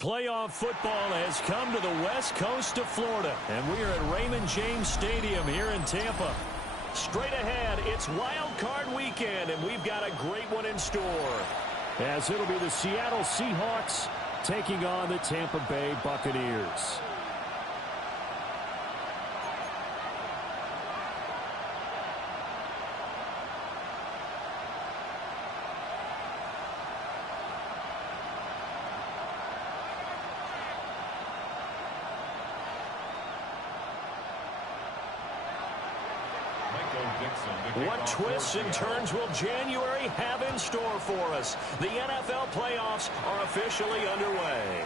Playoff football has come to the west coast of Florida, and we are at Raymond James Stadium here in Tampa. Straight ahead, it's Wild Card Weekend, and we've got a great one in store, as it'll be the Seattle Seahawks taking on the Tampa Bay Buccaneers. What twists and turns will January have in store for us? The NFL playoffs are officially underway.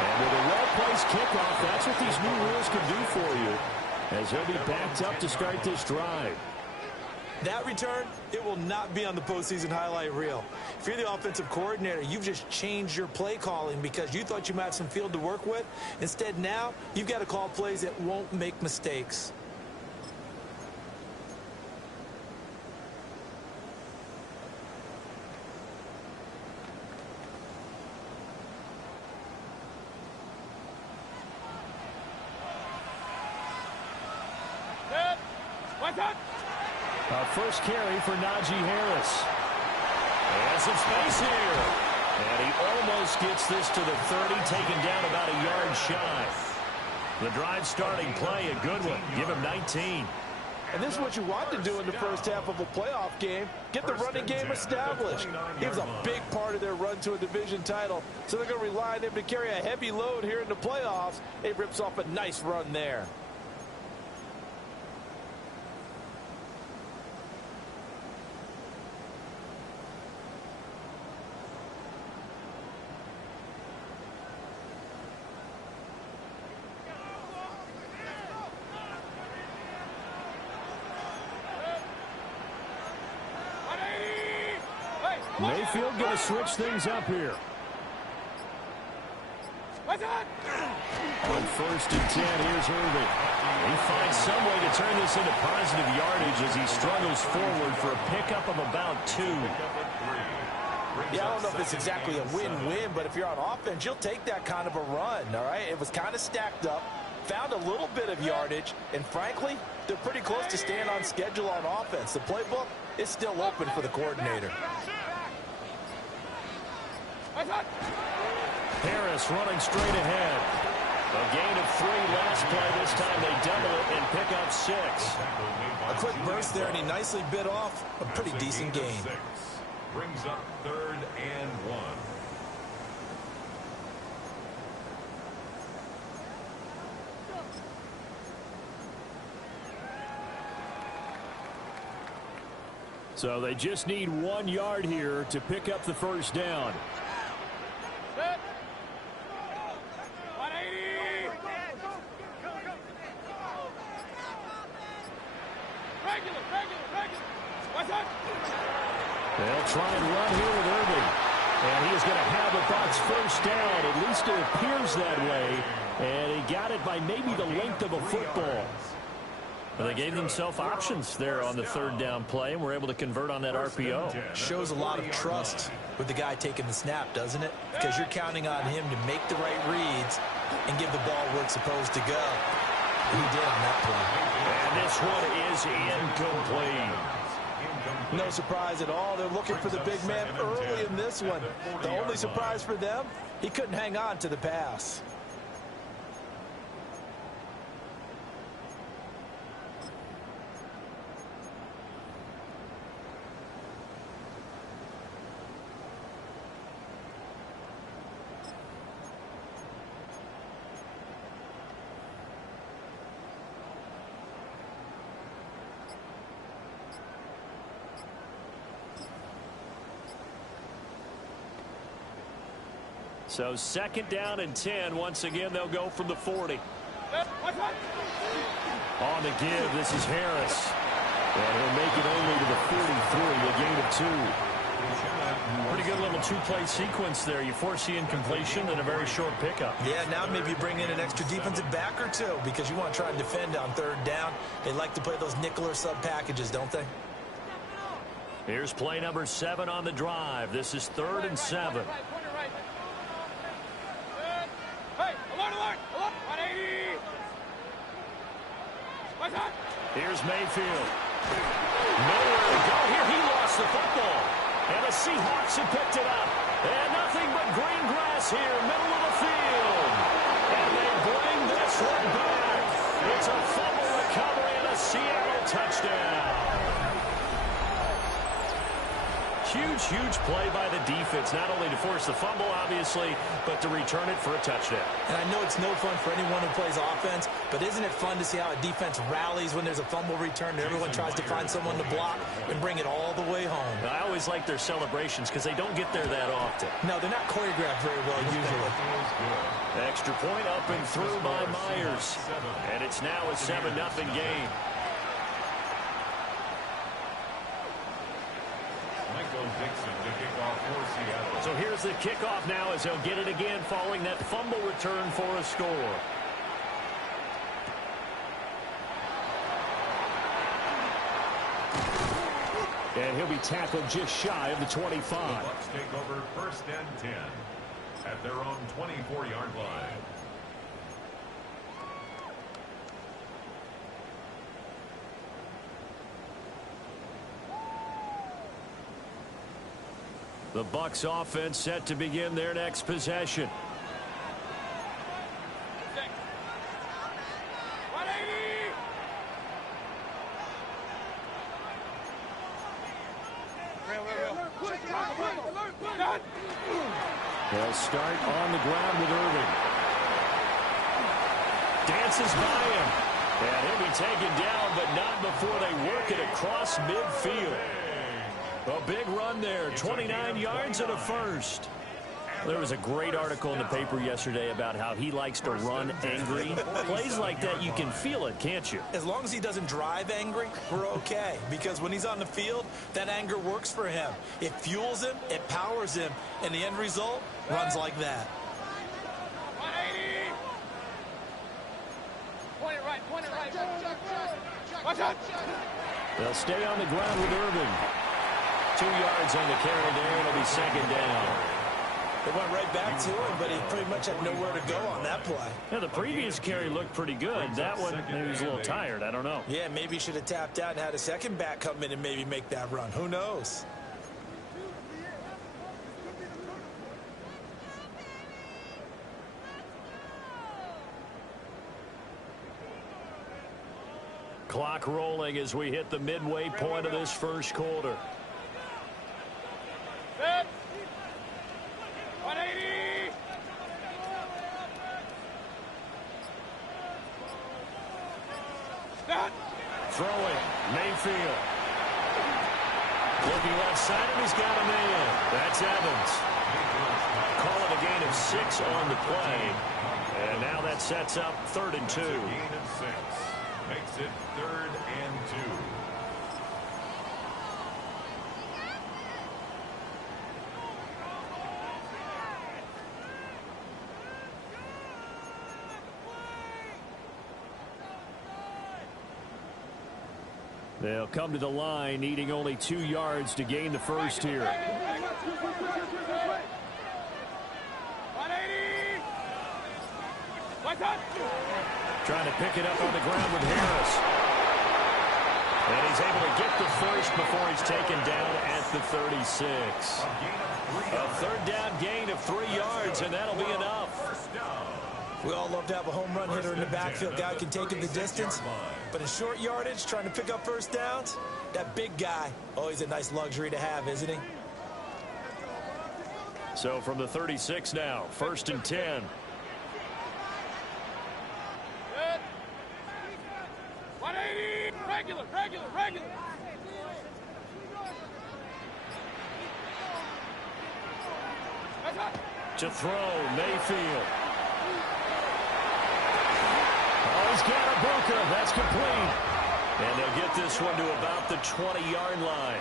And with a well-placed kickoff, that's what these new rules can do for you, as he'll be backed up to start this drive. That return, it will not be on the postseason highlight reel. If you're the offensive coordinator, you've just changed your play calling because you thought you might have some field to work with. Instead, now, you've got to call plays that won't make mistakes. First carry for Najee Harris. And some space here. And he almost gets this to the 30, taken down about a yard shy. The drive starting play, a good one. Give him 19. And this is what you want to do in the first half of a playoff game. Get the running game established. He was a big part of their run to a division title. So they're going to rely on him to carry a heavy load here in the playoffs. It rips off a nice run there. Mayfield going to switch things up here. On first and 10, here's Irving. He finds some way to turn this into positive yardage as he struggles forward for a pickup of about 2. Yeah, I don't know if it's exactly a win-win, but if you're on offense, you'll take that kind of a run, all right? It was kind of stacked up, found a little bit of yardage, and frankly, they're pretty close to staying on schedule on offense. The playbook is still open for the coordinator. Harris running straight ahead. A gain of 3 last play. This time they double it and pick up 6. A quick burst there, and he nicely bit off a pretty decent gain. Brings up 3rd and 1. So they just need 1 yard here to pick up the first down. They'll try and run here with Irving. And he is going to have the Bucs first down. At least it appears that way. And he got it by maybe the length of a football. But they gave themselves options there on the 3rd down play, and were able to convert on that RPO. Shows a lot of trust with the guy taking the snap, doesn't it? Because you're counting on him to make the right reads and give the ball where it's supposed to go. He did on that play. And this one is incomplete. No surprise at all. They're looking for the big man early in this one. The only surprise for them, he couldn't hang on to the pass. So 2nd down and 10. Once again, they'll go from the 40. On the give, this is Harris. And he'll make it only to the 43, a gain of 2. Pretty good little 2-play sequence there. You force the incompletion and a very short pickup. Yeah, now maybe you bring in an extra defensive back or 2 because you want to try and defend on 3rd down. They like to play those nickel or sub packages, don't they? Here's play number 7 on the drive. This is 3rd and 7. Here's Mayfield. Nowhere to go here. He lost the football. And the Seahawks have picked it up. And nothing but green grass here, middle of the field. And they bring this one back. It's a fumble recovery and a Seattle touchdown. Huge, huge play by the defense, not only to force the fumble, obviously, but to return it for a touchdown. And I know it's no fun for anyone who plays offense, but isn't it fun to see how a defense rallies when there's a fumble return and everyone tries to find someone to block and bring it all the way home? I always like their celebrations because they don't get there that often. No, they're not choreographed very well usually. Extra point up and through by Myers. And it's now a 7-0 game. So here's the kickoff now as he'll get it again following that fumble return for a score. And he'll be tackled just shy of the 25. The Bucs take over 1st and 10 at their own 24-yard line. The Bucs offense set to begin their next possession. They'll start on the ground with Irving. Dances by him. And he'll be taken down, but not before they work it across midfield. A big run there, 29 yards and a first. There was a great article in the paper yesterday about how he likes to run angry. Plays like that, you can feel it, can't you? As long as he doesn't drive angry, we're okay. Because when he's on the field, that anger works for him. It fuels him, it powers him, and the end result runs like that. 20 right. They'll stay on the ground with Irving. 2 yards on the carry there. It'll be 2nd down. They went right back to him, but he pretty much had nowhere to go on that play. Yeah, the previous carry looked pretty good. That one, maybe he was a little tired. I don't know. Yeah, maybe he should have tapped out and had a second back come in and maybe make that run. Who knows? Clock rolling as we hit the midway point of this first quarter. Set. 180. Set. Throwing, Mayfield. Looking left side, and he's got a man. That's Evans. Call it a gain of 6 on the play. And now that sets up 3rd and 2. Gain of 6. Makes it 3rd and 2. They'll come to the line, needing only 2 yards to gain the first here. 180. Trying to pick it up on the ground with Harris. And he's able to get the first before he's taken down at the 36. A 3rd down gain of 3 yards, and that'll be enough. We all love to have a home run hitter in the backfield. Guy who can take it the distance. But in short yardage, trying to pick up first downs, that big guy, always a nice luxury to have, isn't he? So from the 36 now, 1st and 10. Set. 180. Regular. To throw, Mayfield. Oh, he's got a Buccaneers. That's complete. And they'll get this one to about the 20-yard line.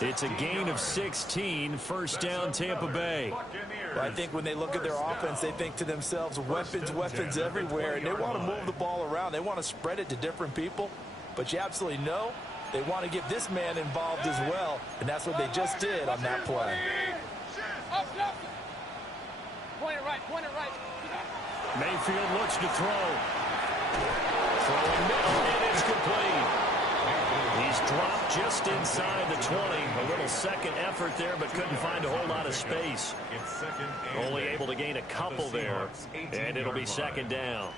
It's a gain of 16. 1st down, Tampa Bay. Well, I think when they look at their offense, they think to themselves, weapons everywhere, and they want to move the ball around. They want to spread it to different people. But you absolutely know They want to get this man involved as well, and that's what they just did on that play. Point it right, point it right. Mayfield looks to throw. Throwing middle, and it's complete. He's dropped just inside the 20. A little second effort there, but couldn't find a whole lot of space. Only able to gain a couple there, and it'll be second down.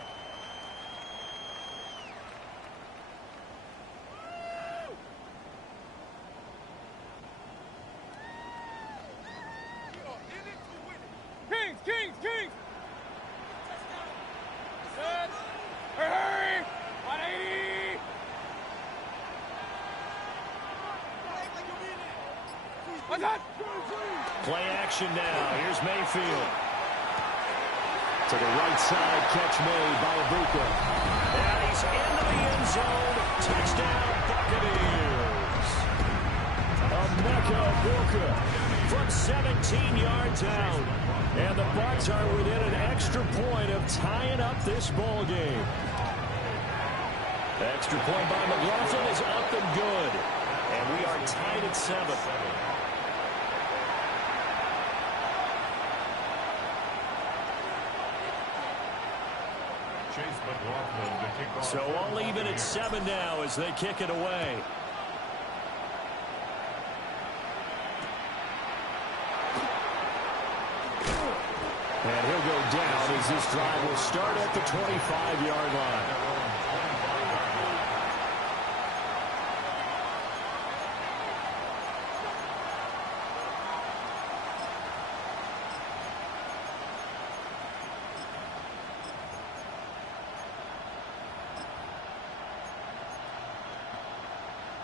Kings! Good. Hurry! 180! What's that? Play action now. Here's Mayfield. To the right side, catch made by Bucca. And he's into the end zone. Touchdown, Buccaneers. Emeka Bucca from 17 yards out. And the Bucs are within an extra point of tying up this ball game. Extra point by McLaughlin is up and good. And we are tied at 7. So all even at 7 now as they kick it away. And he'll go down as this drive will start at the 25-yard line.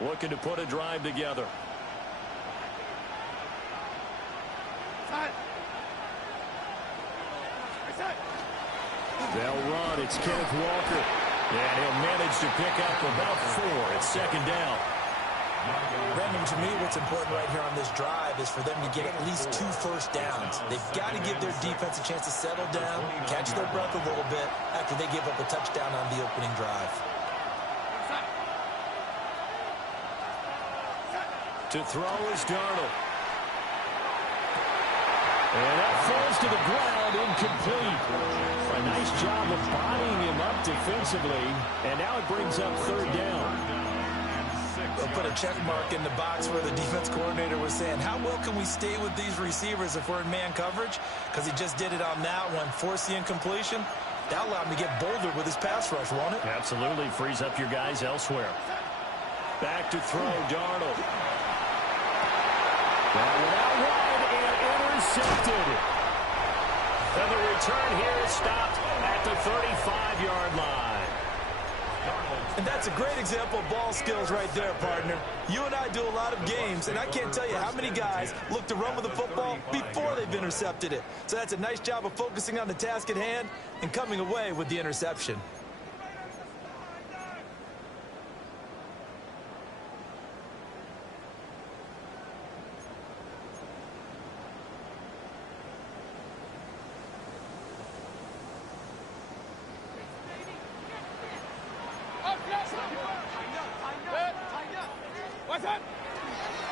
Looking to put a drive together. They'll run. It's Kenneth Walker. And he'll manage to pick up about 4 at second down. Brendan, to me, what's important right here on this drive is for them to get at least 2 first downs. They've got to give their defense a chance to settle down, catch their breath a little bit after they give up a touchdown on the opening drive. To throw is Darnold. And that falls to the ground, incomplete. A nice job of bodying him up defensively. And now it brings up third down. They'll put a check mark in the box where the defense coordinator was saying, how well can we stay with these receivers if we're in man coverage? Because he just did it on that one, force the incompletion. That allowed him to get bolder with his pass rush, won't it? Absolutely. Frees up your guys elsewhere. Back to throw, Darnold. That one out wide and intercepted. And the return here is stopped at the 35-yard line. And that's a great example of ball skills right there, partner. You and I do a lot of games, and I can't tell you how many guys look to run with the football before they've intercepted it. So that's a nice job of focusing on the task at hand and coming away with the interception.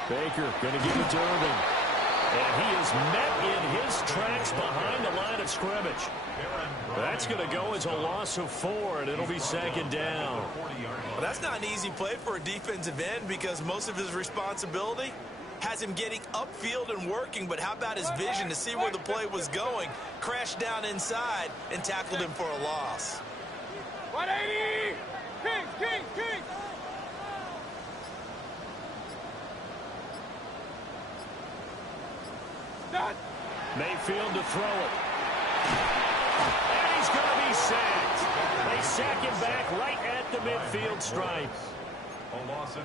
Baker going to give it to Irving. And he is met in his tracks behind the line of scrimmage. That's going to go as a loss of 4, and it'll be second down. Well, that's not an easy play for a defensive end because most of his responsibility has him getting upfield and working, but how about his vision to see where the play was going, crashed down inside, and tackled him for a loss. 180! Kings! Done. Mayfield to throw it. And he's going to be sacked. They sack him back right at the midfield stripe.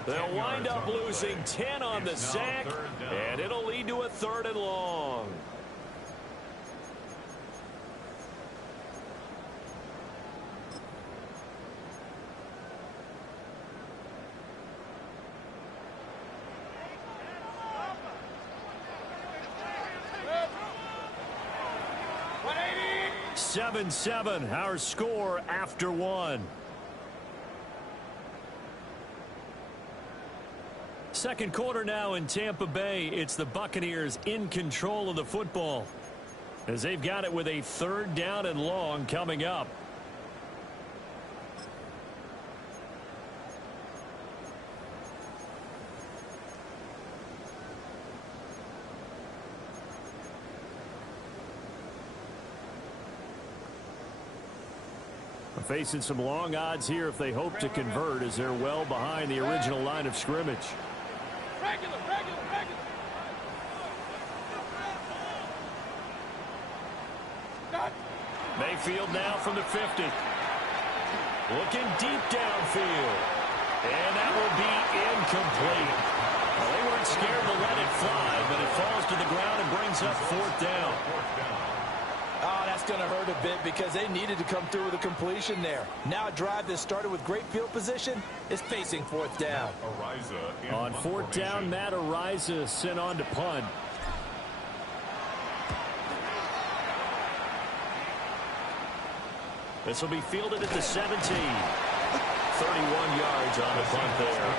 They'll wind up losing 10 on the sack, and it'll lead to a 3rd and long. Seven, 7, our score after 1. Second quarter now in Tampa Bay. It's the Buccaneers in control of the football as they've got it with a 3rd down and long coming up. Facing some long odds here if they hope to convert, as they're well behind the original line of scrimmage. Regular. Mayfield now from the 50. Looking deep downfield. And that will be incomplete. Well, they weren't scared to let it fly, but it falls to the ground and brings up 4th down. Oh, that's going to hurt a bit because they needed to come through with a completion there. Now a drive that started with great field position is facing 4th down. On 4th down, Matt Ariza sent on to punt. This will be fielded at the 17. 31 yards on the punt there.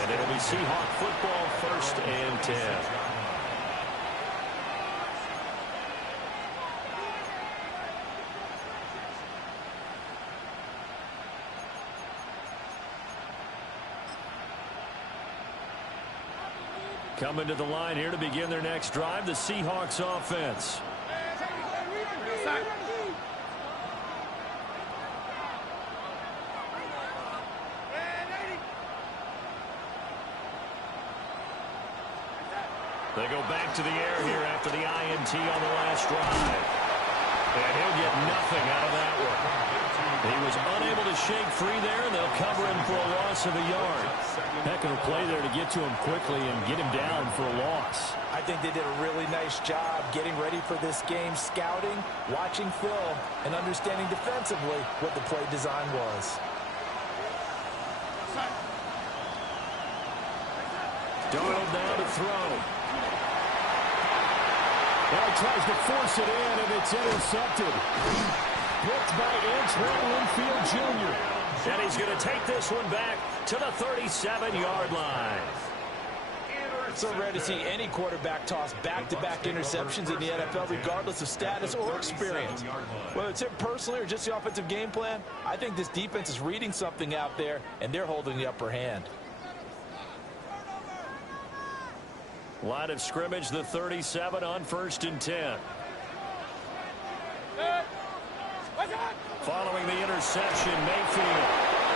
And it'll be Seahawk football, 1st and 10. Coming to the line here to begin their next drive, the Seahawks offense. They go back to the air here after the INT on the last drive. And he'll get nothing out of that one. He was unable to shake free there, and they'll cover him for a loss of a yard. Heck of a play there to get to him quickly and get him down for a loss. I think they did a really nice job getting ready for this game, scouting, watching film, and understanding defensively what the play design was. Darnold now to throw. Well, he tries to force it in, and it's intercepted. Picked by Antoine Winfield Jr. And he's going to take this one back to the 37-yard line. So rare to see any quarterback toss back-to-back interceptions in the NFL, regardless of status or experience. Whether it's him personally or just the offensive game plan, I think this defense is reading something out there, and they're holding the upper hand. Line of scrimmage, the 37 on 1st and 10. Following the interception, Mayfield.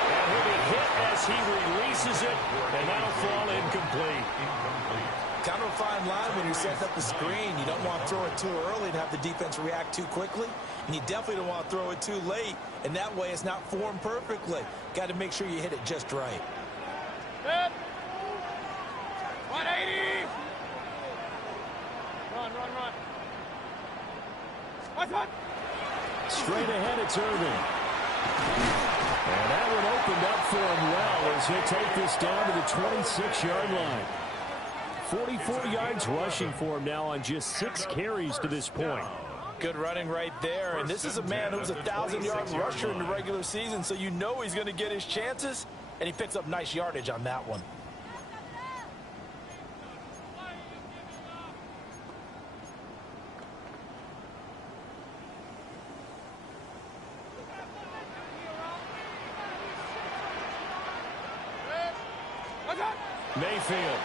And he'll be hit as he releases it, and that'll fall incomplete. Kind of a fine line when you're setting up the screen. You don't want to throw it too early and have the defense react too quickly. And you definitely don't want to throw it too late, and that way it's not formed perfectly. Got to make sure you hit it just right. 180. Run. Straight ahead, it's Irving. And that one opened up for him well as he'll take this down to the 26-yard line. 44 yards rushing for him now on just 6 carries to this point. Good running right there, and this is a man who's a 1,000-yard rusher in the regular season, so you know he's going to get his chances, and he picks up nice yardage on that one. Mayfield.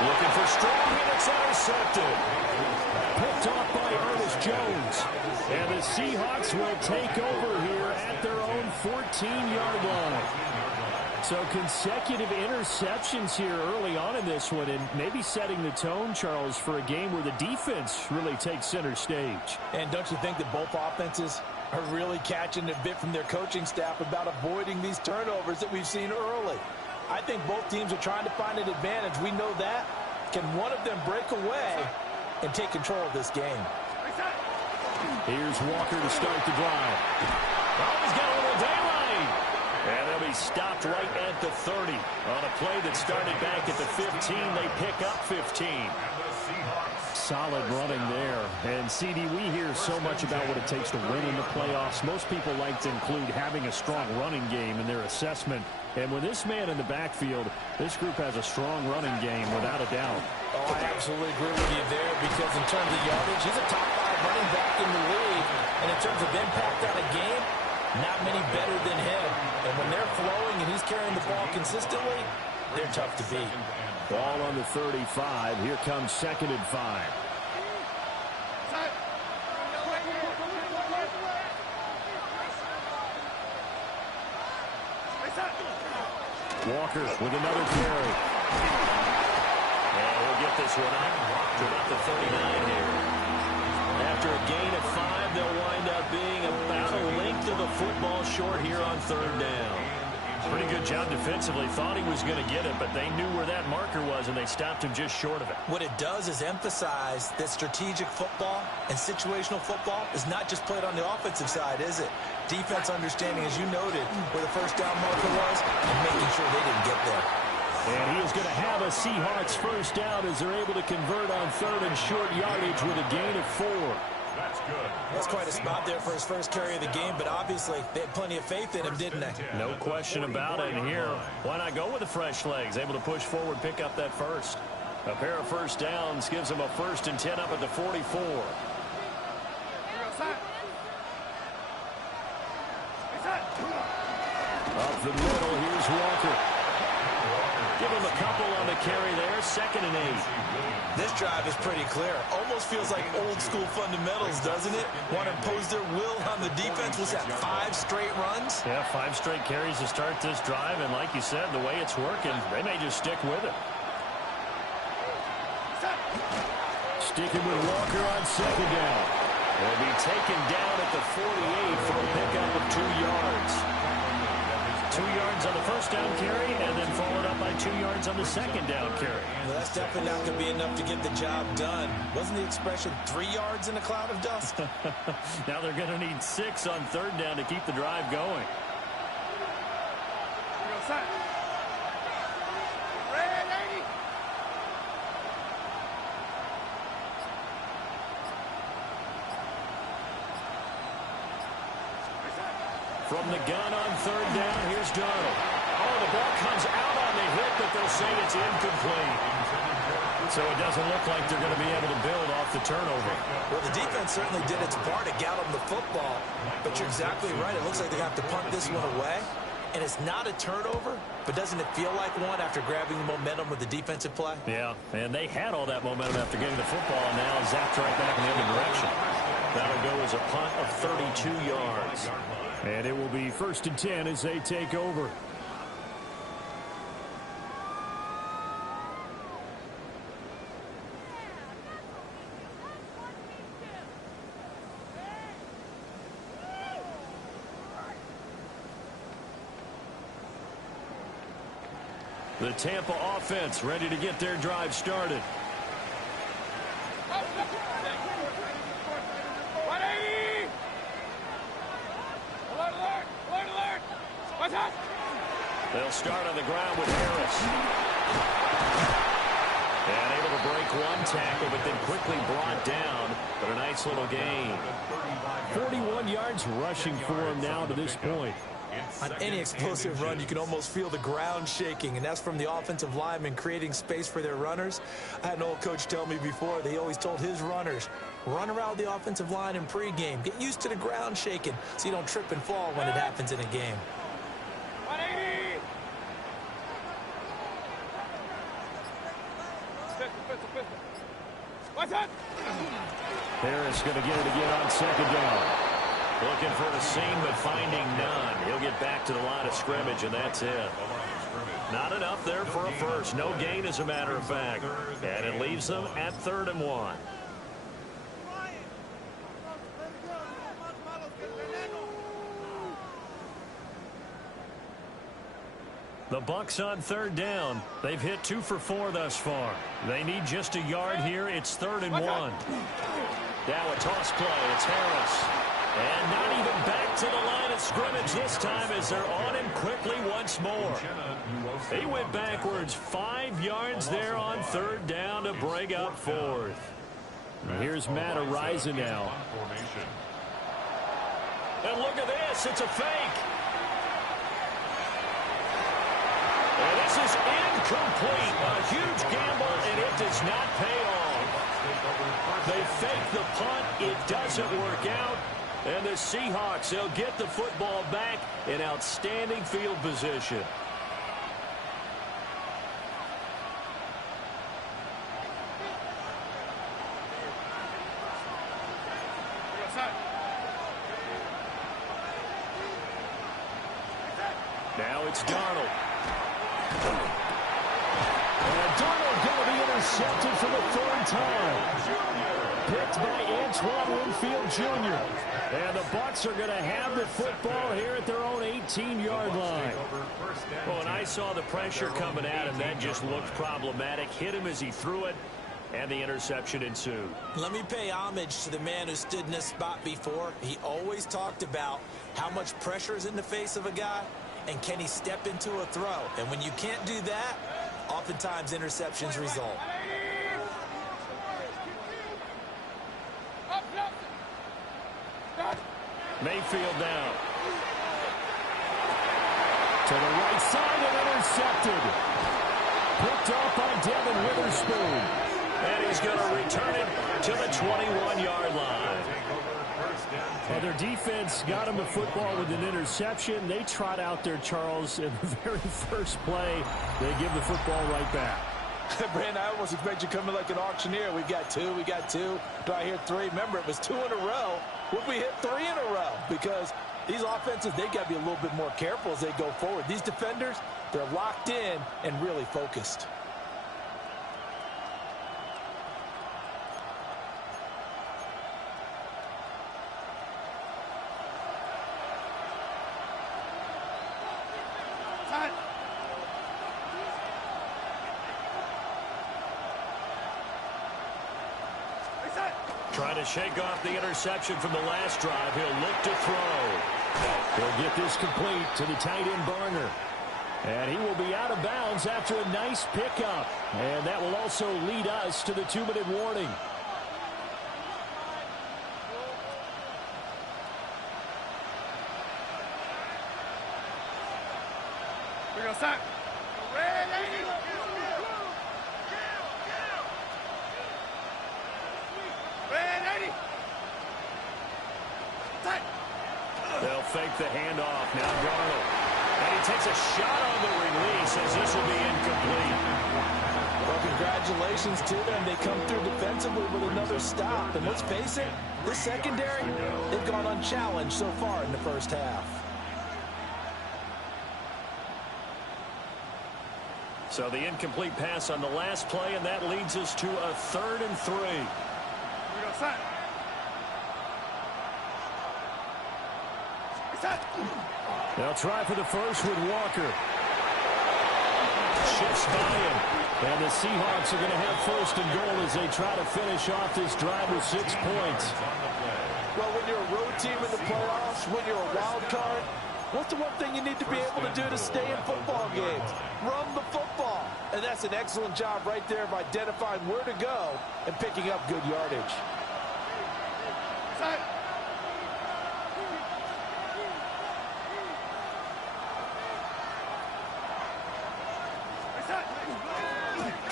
Looking for strong, and it's intercepted. Picked off by Ernest Jones. And the Seahawks will take over here at their own 14-yard line. So consecutive interceptions here early on in this one, and maybe setting the tone, Charles, for a game where the defense really takes center stage. And don't you think that both offenses are really catching a bit from their coaching staff about avoiding these turnovers that we've seen early? I think both teams are trying to find an advantage. We know that. Can one of them break away and take control of this game? Here's Walker to start the drive. Oh, he's got a little daylight. And they'll be stopped right at the 30. On a play that started back at the 15, they pick up 15. solid running there. And, CD, we hear so much about what it takes to win in the playoffs. Most people like to include having a strong running game in their assessment. And with this man in the backfield, this group has a strong running game without a doubt. Oh, I absolutely agree with you there because in terms of yardage, he's a top 5 running back in the league. And in terms of impact on a game, not many better than him. And when they're flowing and he's carrying the ball consistently, they're tough to beat. Ball on the 35. Here comes 2nd and 5. Walker with another carry. And we'll get this one up to about the 39 here. After a gain of 5, they'll wind up being about a length of the football short here on 3rd down. Pretty good job defensively. Thought he was going to get it, but they knew where that marker was, and they stopped him just short of it. What it does is emphasize that strategic football and situational football is not just played on the offensive side, is it? Defense understanding, as you noted, where the 1st down marker was and making sure they didn't get there. And he is going to have a Seahawks 1st down as they're able to convert on 3rd and short yardage with a gain of 4. That's good. That's quite a spot there for his first carry of the game, but obviously they had plenty of faith in him, didn't they? No question about it. And here, why not go with the fresh legs? Able to push forward, pick up that first. A pair of 1st downs gives him a 1st and 10 up at the 44. Up the middle, here's Walker. Give him a couple on the carry there. 2nd and 8. This drive is pretty clear. Almost feels like old school fundamentals, doesn't it? Want to impose their will on the defense. Was that 5 straight runs? Yeah, 5 straight carries to start this drive. And like you said, the way it's working, they may just stick with it. Sticking with Walker on 2nd down. Will be taken down at the 48 for a pickup of 2 yards. 2 yards on the 1st down carry, and then followed up by 2 yards on the 2nd down carry. Well, that's definitely not going to be enough to get the job done. Wasn't the expression 3 yards in a cloud of dust? Now they're going to need 6 on 3rd down to keep the drive going. From the gun on 3rd down, here's Darnold. Oh, the ball comes out on the hit, but they'll say it's incomplete. So it doesn't look like they're going to be able to build off the turnover. Well, the defense certainly did its part to get them the football, but you're exactly right. It looks like they have to punt this one away, and it's not a turnover, but doesn't it feel like one after grabbing the momentum with the defensive play? Yeah, and they had all that momentum after getting the football, and now zapped right back in the other direction. That'll go as a punt of 32 yards. And it will be 1st and 10 as they take over. The Tampa offense ready to get their drive started. They'll start on the ground with Harris. And able to break 1 tackle, but then quickly brought down. But a nice little gain. 41 yards rushing for him now to this point. On any explosive run, you can almost feel the ground shaking, and that's from the offensive linemen creating space for their runners. I had an old coach tell me before, they always told his runners, run around the offensive line in pregame. Get used to the ground shaking so you don't trip and fall when it happens in a game. 180. What's that? Harris going to get it again on 2nd down. Looking for a seam, but finding none. He'll get back to the line of scrimmage, and that's it. Not enough there for a first. No gain, as a matter of fact. And it leaves them at 3rd and 1. The Bucs on 3rd down. They've hit 2 for 4 thus far. They need just a yard here. It's 3rd and 1. Now a toss play. It's Harris. And not even back to the line of scrimmage this time as they're on him quickly once more. He went backwards 5 yards there on 3rd down to break up 4th. Here's Matt Ariza now. And look at this. It's a fake. And this is incomplete. A huge gamble, and it does not pay off. They fake the punt. It doesn't work out. And the Seahawks, they'll get the football back in outstanding field position. Now it's Darnold. And Darnold going to be intercepted for the third time. Picked by Antoine Winfield Jr. And the Bucs are going to have the football here at their own 18-yard line. Well, and I saw the pressure coming at him. That just looked problematic. Hit him as he threw it, and the interception ensued. Let me pay homage to the man who stood in this spot before. He always talked about how much pressure is in the face of a guy, and can he step into a throw? And when you can't do that, oftentimes interceptions result. Mayfield now. To the right side and intercepted. Picked off by Devin Witherspoon. And he's going to return it to the 21-yard line. Well, their defense got him a football with an interception. They trot out there, Charles, in the very first play. They give the football right back. Brandon, I almost expect you coming like an auctioneer. We got two. Do I hear three? Remember, it was 2 in a row. Would we hit 3 in a row? Because these offenses, they got to be a little bit more careful as they go forward. These defenders, they're locked in and really focused. Trying to shake off the interception from the last drive. He'll look to throw. He'll get this complete to the tight end Barner. And he will be out of bounds after a nice pickup. And that will also lead us to the 2-minute warning. We're going to start. They'll fake the handoff. Now Darnold. And he takes a shot on the release as this will be incomplete. Well, congratulations to them. They come through defensively with another stop. And let's face it, this secondary, they've gone unchallenged so far in the first half. So the incomplete pass on the last play, and that leads us to a 3rd and 3. We're going to start. They'll try for the first with Walker. Shifts by him. And the Seahawks are going to have 1st and goal as they try to finish off this drive with 6 points. Well, when you're a road team in the playoffs, when you're a wild card, what's the one thing you need to be able to do to stay in football games? Run the football. And that's an excellent job right there of identifying where to go and picking up good yardage.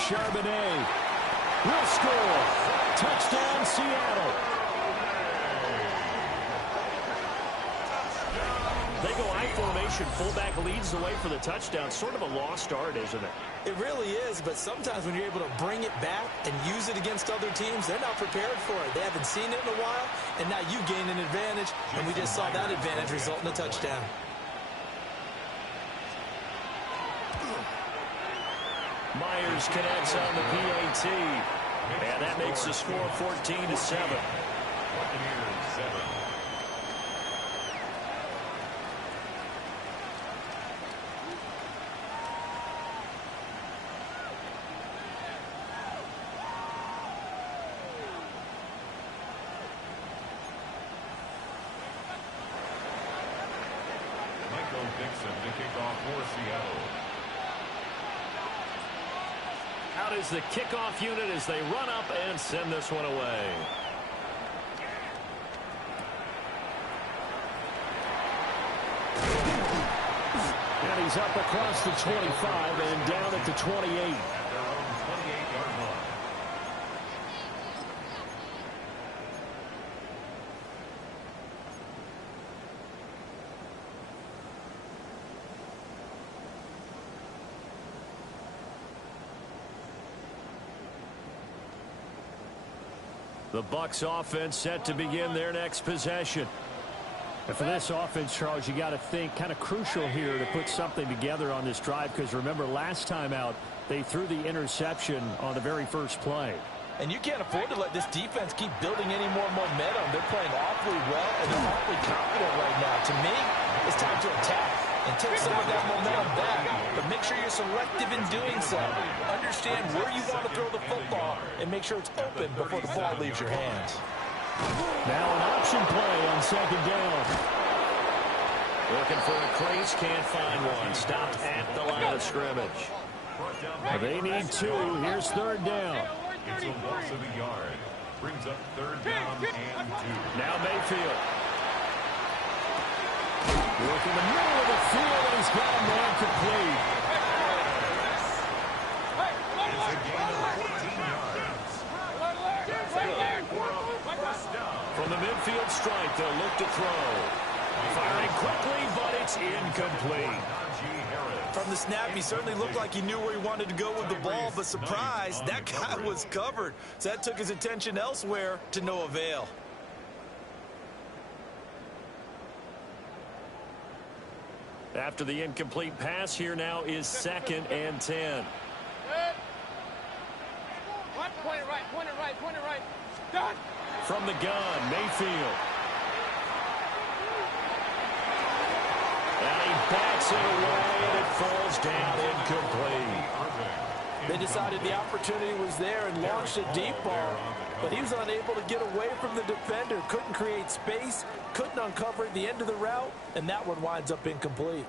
Charbonnet will score. Touchdown, Seattle. They go I formation. Fullback leads the way for the touchdown. Sort of a lost art, isn't it? It really is, but sometimes when you're able to bring it back and use it against other teams, they're not prepared for it. They haven't seen it in a while, and now you gain an advantage, and we just saw that advantage result in a touchdown. Myers connects on the PAT, and that makes the score 14-7. Buccaneers 7. Michael Dixon to kick off for Seattle. Out is the kickoff unit as they run up and send this one away. And he's up across the 25 and down at the 28. At their own 28-yard line. The Bucs offense set to begin their next possession. And for this offense, Charles, you got to think kind of crucial here to put something together on this drive, because remember last time out they threw the interception on the very first play. And you can't afford to let this defense keep building any more momentum. They're playing awfully well, and they're awfully confident right now. To me, it's time to attack and take some of that momentum back. But make sure you're selective in doing so. Understand where you want to throw the football and make sure it's open before the ball leaves your hands. Now an option play on second down. Looking for a crease, can't find one. Stopped at the line of scrimmage. They need two. Here's third down. It's a loss of a yard. Brings up third down and 2. Now Mayfield. Look in the middle of the field, and he's got a man complete. It's a gain of 14 yards. From the midfield strike, they'll look to throw. Firing quickly, but it's incomplete. From the snap, he certainly looked like he knew where he wanted to go with the ball, but surprise, that guy was covered. So that took his attention elsewhere to no avail. After the incomplete pass, here now is 2nd and 10. Point it right, point it right, point it right. Done. From the gun, Mayfield. And he backs it away, and it falls down incomplete. They decided the opportunity was there and launched a deep ball, but he was unable to get away from the defender, couldn't create space, couldn't uncover the end of the route, and that one winds up incomplete.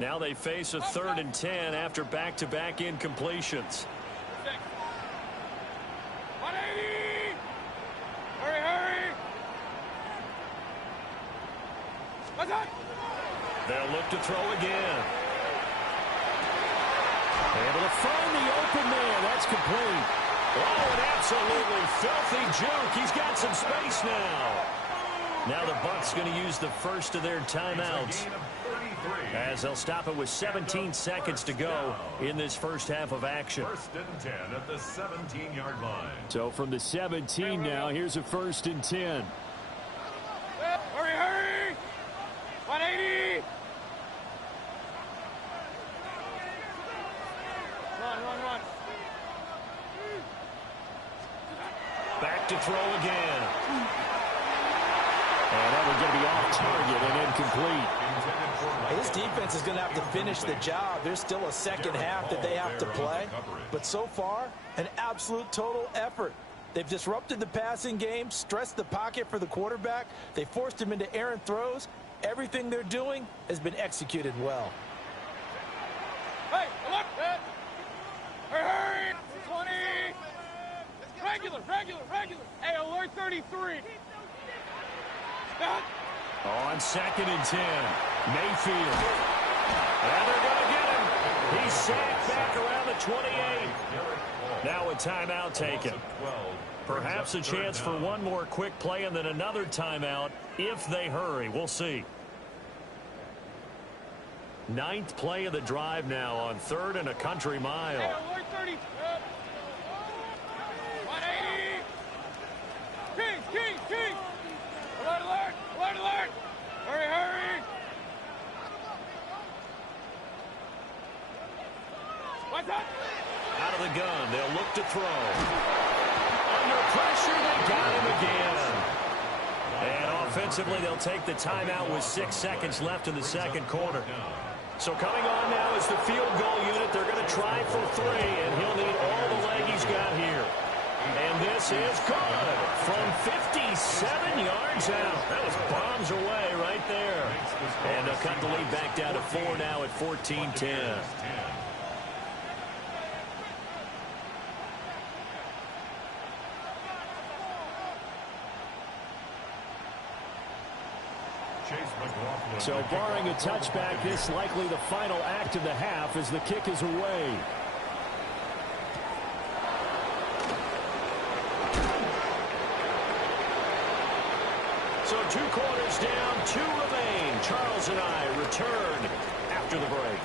Now they face a 3rd and 10 after back-to-back incompletions. 180! Hurry, hurry! What's up? They'll look to throw again. Able to find the open man. That's complete. Oh, an absolutely filthy juke. He's got some space now. Now the Bucs going to use the first of their timeouts, as they'll stop it with 17 seconds to go in this first half of action. 1st and 10 at the 17-yard line. So from the 17 now, here's a 1st and 10. Hurry, hurry! 180! Run. Back to throw again. And that will be off target and incomplete. This defense is going to have to finish the job. There's still a second half that they have to play. But so far, an absolute total effort. They've disrupted the passing game, stressed the pocket for the quarterback. They forced him into errant throws. Everything they're doing has been executed well. Hey, look! Hurry! 20! Regular! Hey, alert 33! Done. On 2nd and 10, Mayfield. And they're going to get him. He's sacked back around the 28. Now a timeout taken. Perhaps a chance for one more quick play and then another timeout if they hurry. We'll see. 9th play of the drive now on 3rd and a country mile. Hey, alert 30! 180! King! Alert! Hurry! What's up? Out of the gun, they'll look to throw. Under pressure, they got him again. And offensively, they'll take the timeout with 6 seconds left in the second quarter. So coming on now is the field goal unit. They're going to try for 3, and he'll need all the leg he's got here. And this is good from 57 yards out. That was bombs away right there. And they'll cut the lead back down to 4 now at 14-10. So barring a touchback, this likely the final act of the half as the kick is away. So 2 quarters down, 2 remain. Charles and I return after the break.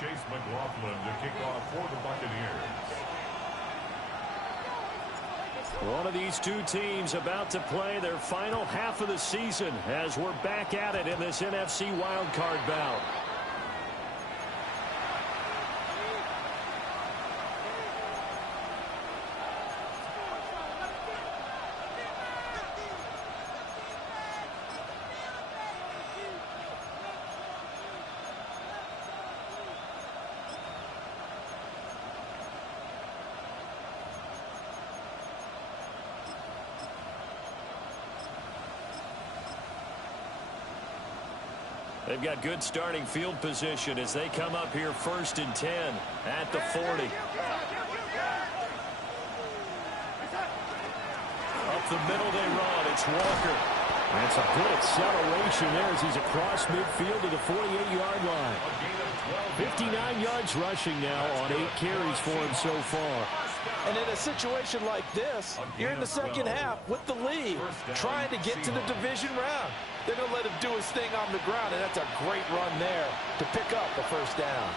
Chase McLaughlin to kick off for the Buccaneers. One of these 2 teams about to play their final half of the season as we're back at it in this NFC wildcard bout. They've got good starting field position as they come up here 1st and 10 at the 40. Up the middle they run. It's Walker. That's a good acceleration there as he's across midfield to the 48-yard line. 59 yards rushing now on 8 carries for him so far. And in a situation like this, you're in the second half with the lead, trying to get to the division round. They're going to let him do his thing on the ground, and that's a great run there to pick up the 1st down.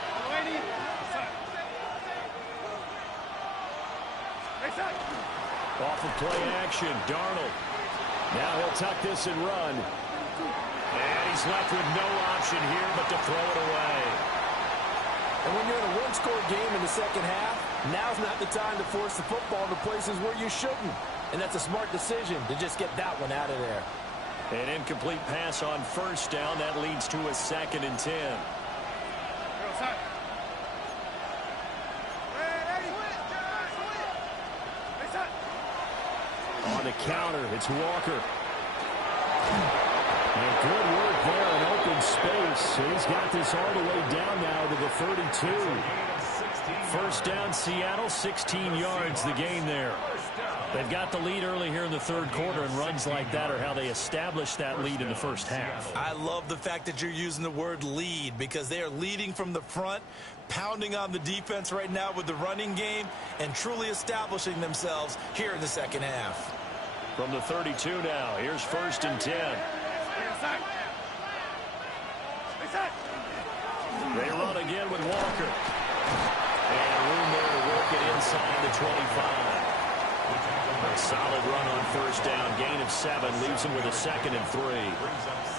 Off of play action, Darnold. Now he'll tuck this and run. And he's left with no option here but to throw it away. And when you're in a one-score game in the second half, now's not the time to force the football into places where you shouldn't. And that's a smart decision to just get that one out of there. An incomplete pass on 1st down. That leads to a 2nd and 10. On the counter, it's Walker. And good work there in open space. He's got this all the way down now to the 32. 1st down, Seattle, 16 yards the gain there. They've got the lead early here in the 3rd quarter, and runs like that are how they establish that lead in the 1st half. I love the fact that you're using the word lead because they are leading from the front, pounding on the defense right now with the running game, and truly establishing themselves here in the second half. From the 32 now, here's 1st and 10. They run again with Walker. And room there to work it inside the 25. A solid run on 1st down. Gain of 7 leaves him with a 2nd and 3.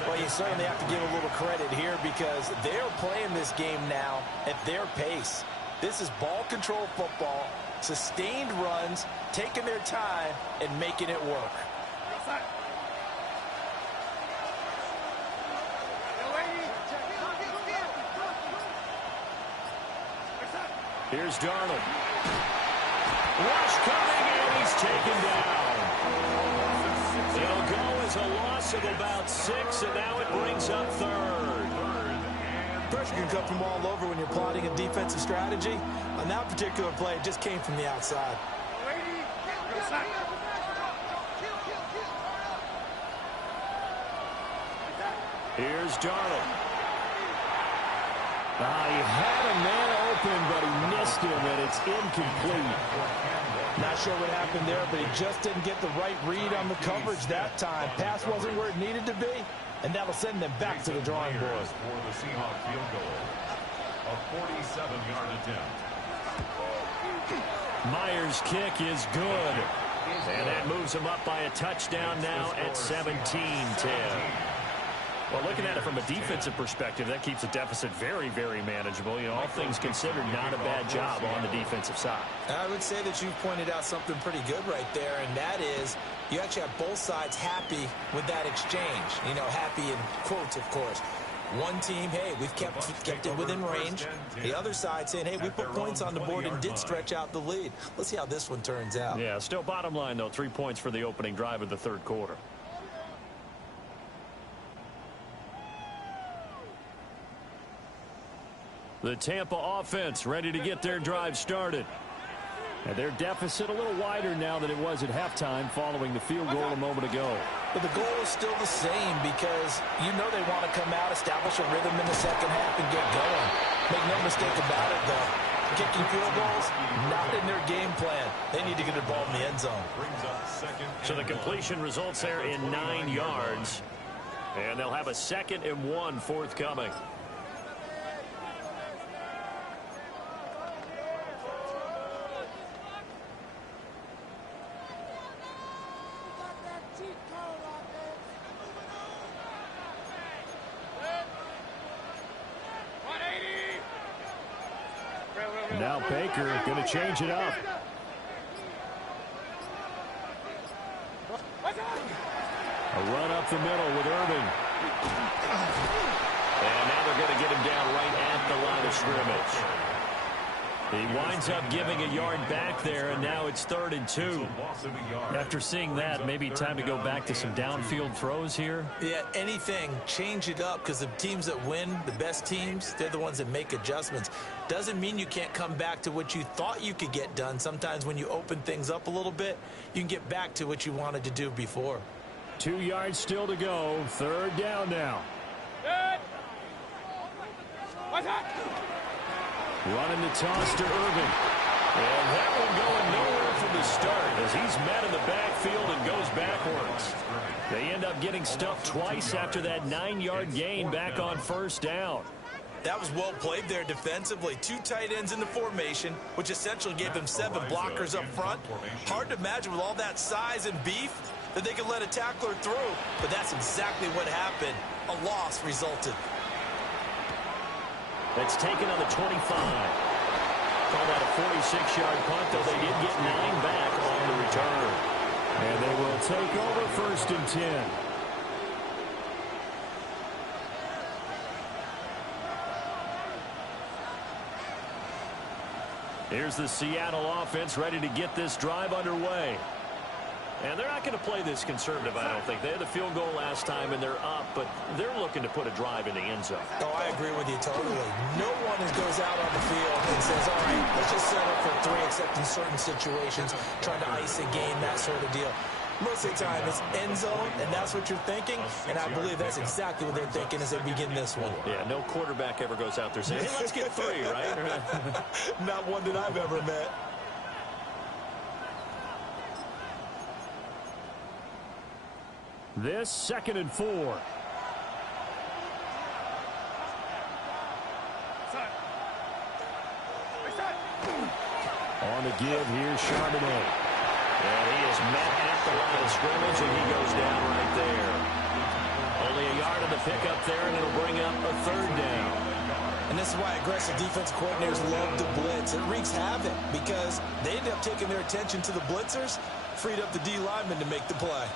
Well, you certainly have to give a little credit here because they're playing this game now at their pace. This is ball control football, sustained runs, taking their time, and making it work. Here's Darnold. Rush coming, and he's taken down. It'll go as a loss of about 6, and now it brings up 3rd. Pressure can come from all over when you're plotting a defensive strategy. On that particular play, it just came from the outside. Here's Darnold. He had a man open, but he missed him, and it's incomplete. Not sure what happened there, but he just didn't get the right read on the coverage that time. Pass wasn't where it needed to be, and that'll send them back to the drawing board. For the Seahawks field goal, a 47-yard attempt. Myers' kick is good. And that moves him up by a touchdown now at 17-10. Well, looking at it from a defensive perspective, that keeps the deficit very, very manageable. You know, all things considered, not a bad job on the defensive side. I would say that you pointed out something pretty good right there, and that is you actually have both sides happy with that exchange. You know, happy in quotes, of course. One team, hey, we've kept it within range. The other side saying, hey, we put points on the board and did stretch out the lead. Let's see how this one turns out. Yeah, still bottom line, though, 3 points for the opening drive of the third quarter. The Tampa offense ready to get their drive started. And their deficit a little wider now than it was at halftime following the field goal a moment ago. But the goal is still the same because you know they want to come out, establish a rhythm in the second half, and get going. Make no mistake about it, though. Kicking field goals, not in their game plan. They need to get the ball in the end zone. So the completion results there in 9 yards. And they'll have a 2nd and 1 forthcoming. Now Baker going to change it up. A run up the middle with Irving. And now they're going to get him down right at the line of scrimmage. He winds up giving a yard back there, and now it's 3rd and 2. After seeing that, maybe time to go back to some downfield throws here. Yeah, anything. Change it up because the teams that win, the best teams, they're the ones that make adjustments. Doesn't mean you can't come back to what you thought you could get done. Sometimes when you open things up a little bit, you can get back to what you wanted to do before. 2 yards still to go. 3rd down now. Running the toss to Irving. And that one going nowhere from the start as he's met in the backfield and goes backwards. They end up getting stuffed twice after that 9-yard gain back on 1st down. That was well played there defensively. 2 tight ends in the formation, which essentially gave them 7 blockers up front. Hard to imagine with all that size and beef that they could let a tackler through, but that's exactly what happened. A loss resulted. That's taken on the 25. Called out a 46-yard punt, though they did get 9 back on the return. And they will take over 1st and 10. Here's the Seattle offense ready to get this drive underway. And they're not going to play this conservative, I don't think. They had the field goal last time, and they're up, but they're looking to put a drive in the end zone. Oh, I agree with you totally. No one goes out on the field and says, all right, let's just settle for 3, except in certain situations, trying to ice a game, that sort of deal. Most of the time, it's end zone, and that's what you're thinking, and I believe that's exactly what they're thinking as they begin this one. Yeah, no quarterback ever goes out there saying, hey, let's get 3, right? Not one that I've ever met. This 2nd and 4. On the give, here's Charbonnet. And he is met at the line of scrimmage, and he goes down right there. Only a yard of the pickup there, and it'll bring up a 3rd down. And this is why aggressive defense coordinators love to blitz. It wreaks havoc because they end up taking their attention to the blitzers, freed up the D lineman to make the play.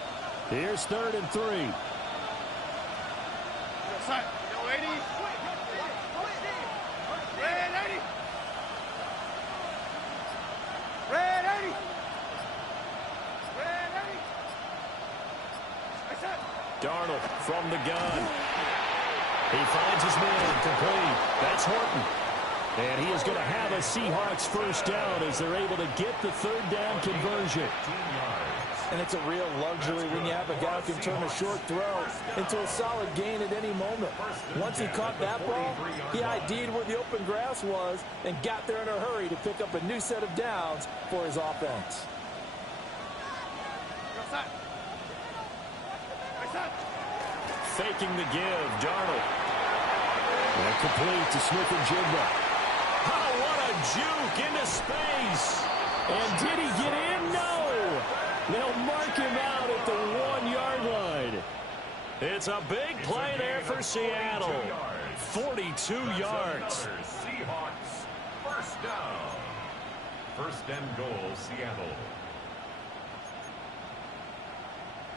Here's 3rd and 3. Darnold from the gun. He finds his man complete. That's Horton. And he is going to have a Seahawks 1st down as they're able to get the 3rd down conversion. And it's a real luxury when you have a guy who can turn a short throw into a solid gain at any moment. Once he caught that ball, he ID'd where the open grass was and got there in a hurry to pick up a new set of downs for his offense. Faking the give, Darnold. And complete to Smith-Njigba. Oh, what a juke into space. And did he get in? No. They'll mark him out at the 1-yard line. It's a big play there for Seattle. 42 yards. Seahawks, 1st down. 1st and goal, Seattle.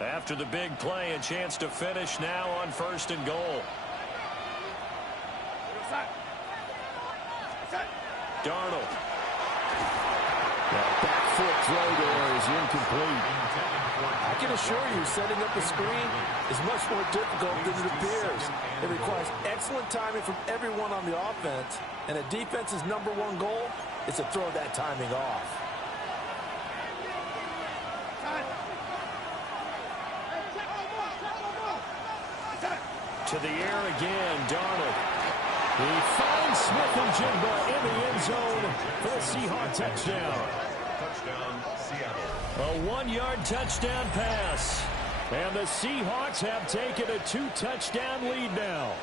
After the big play, a chance to finish now on 1st and goal. Darnold. That back foot throw there is incomplete. I can assure you, setting up a screen is much more difficult than it appears. It requires excellent timing from everyone on the offense, and a defense's #1 goal is to throw that timing off. To the air again, Darnold. He finds Smith and Jigba in the end zone for the Seahawks touchdown. Touchdown, Seattle. A 1-yard touchdown pass. And the Seahawks have taken a 2-touchdown lead now.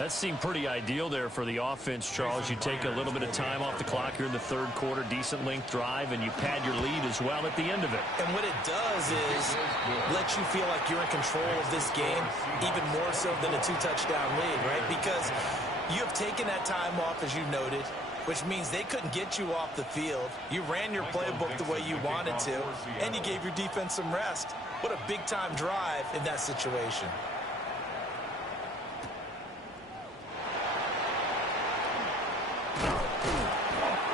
That seemed pretty ideal there for the offense, Charles. You take a little bit of time off the clock here in the third quarter, decent length drive, and you pad your lead as well at the end of it. And what it does is let you feel like you're in control of this game, even more so than a 2-touchdown lead, right? Because you have taken that time off, as you noted, which means they couldn't get you off the field. You ran your playbook the way you wanted to, and you gave your defense some rest. What a big-time drive in that situation.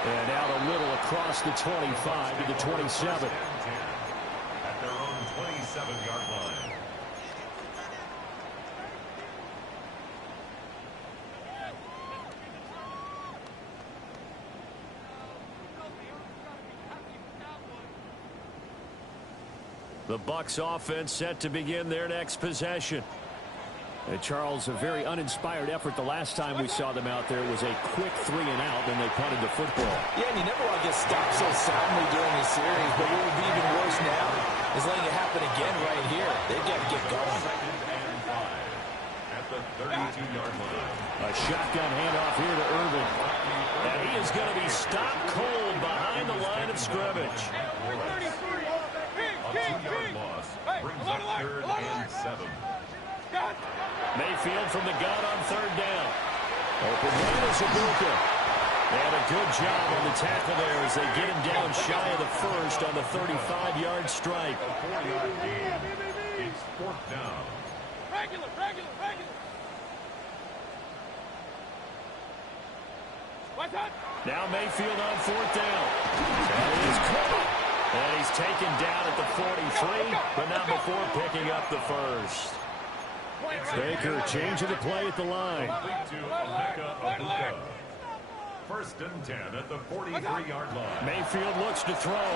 And out a little across the 25 to the 27. At their own 27-yard line. The Bucs offense set to begin their next possession. Charles, a very uninspired effort the last time we saw them out there was a quick 3 and out, then they punted the football. Yeah, and you never want to get stopped so soundly during the series, but what would be even worse now is letting it happen again right here. They've got to get going. At the 32-yard line. A shotgun handoff here to Irvin. And he is going to be stopped cold behind the line of scrimmage. A 2-yard loss brings up 3rd and 7. Mayfield from the gun on 3rd down. Open man is Buccaneers. And a good job on the tackle there as they get him down shy of the first on the 35-yard strike. A 4-yard gain. It's 4th down. Regular. What's that? Now Mayfield on 4th down. And he is caught. And he's taken down at the 43, but not before picking up the first. Baker changing the play at the line. Buccaneers. 1st and 10 at the 43-yard line. Mayfield looks to throw.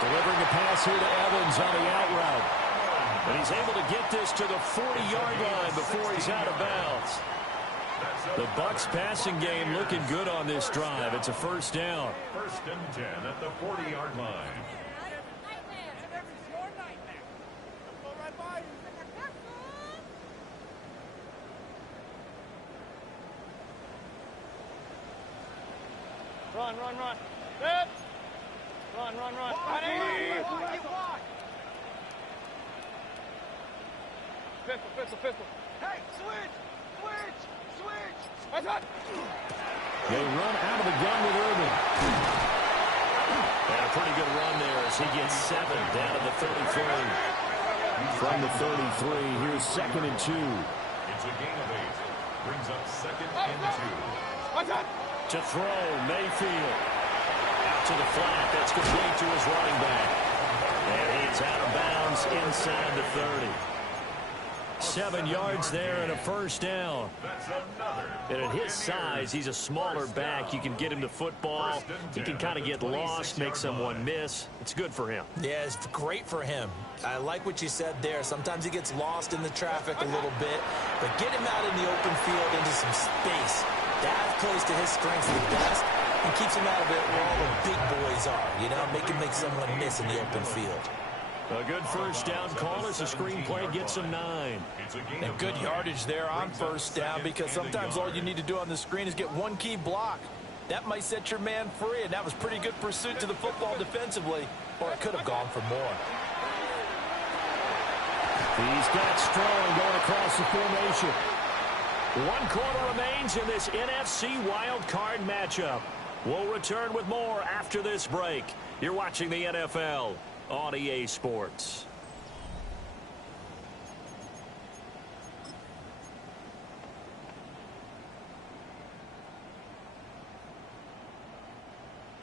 Delivering a pass here to Evans on the out route. And he's able to get this to the 40-yard line before he's out of bounds. The Bucs passing game looking good on this drive. It's a 1st down. 1st and 10 at the 40-yard line. Run. Good. Run. Pistol. Hey, switch. What's that? They run out of the gun with Irvin. And a pretty good run there as he gets 7 down to the 33. From the 33, here's 2nd and 2. It's a gain of 8. Brings up 2nd and 2. What's that? To throw, Mayfield. Out to the flat. That's complete to his running back. And he's out of bounds inside the 30. 7 yards there and a 1st down. And at his size, he's a smaller back. You can get him to football. He can kind of get lost, make someone miss. It's good for him. Yeah, it's great for him. I like what you said there. Sometimes he gets lost in the traffic a little bit, but get him out in the open field into some space. That plays to his strengths the best and keeps him out of it where all the big boys are, you know, make someone miss in the open field. A good 1st down call as the screenplay gets him 9. And good yardage there on 1st down, because sometimes all you need to do on the screen is get one key block. That might set your man free, and that was pretty good pursuit to the football defensively, or it could have gone for more. He's got Strong going across the formation. 1 quarter remains in this NFC wild card matchup. We'll return with more after this break. You're watching the NFL on EA Sports.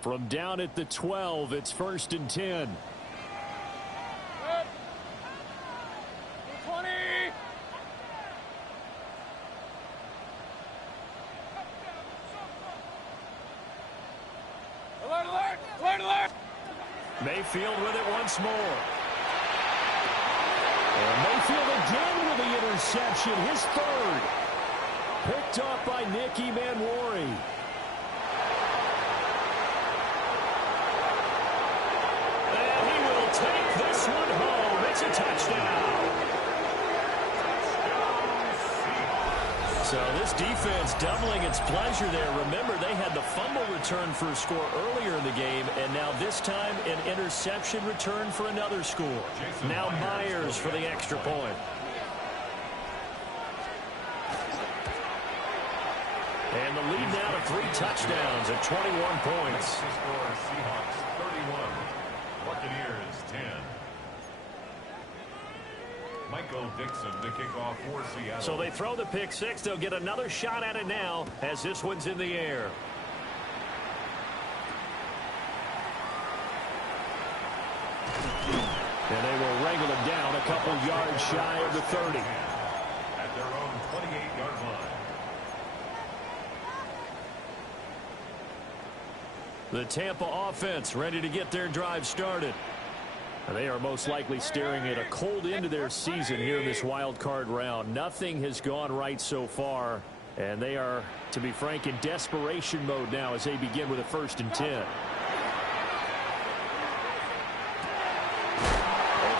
From down at the 12, it's 1st and 10. Good. 20. Alert, alert, alert, alert. Mayfield with it once more. And Mayfield again with the interception, his third. Picked up by Nicky Manwari. And he will take this one home. It's a touchdown. So this defense doubling its pleasure there. Remember, they had the fumble return for a score earlier in the game, and now this time an interception return for another score. Now Myers for the extra point. And the lead now to 3 touchdowns at 21 points. Seahawks 31, Buccaneers 10. Michael Dixon to kick off for Seattle. So they throw the pick six. They'll get another shot at it now as this one's in the air. And they will wrangle him down a couple yards shy of the 30. At their own 28-yard line. The Tampa offense ready to get their drive started. And they are most likely staring at a cold end to their season here in this wild card round. Nothing has gone right so far. And they are, to be frank, in desperation mode now as they begin with a 1st and 10. Over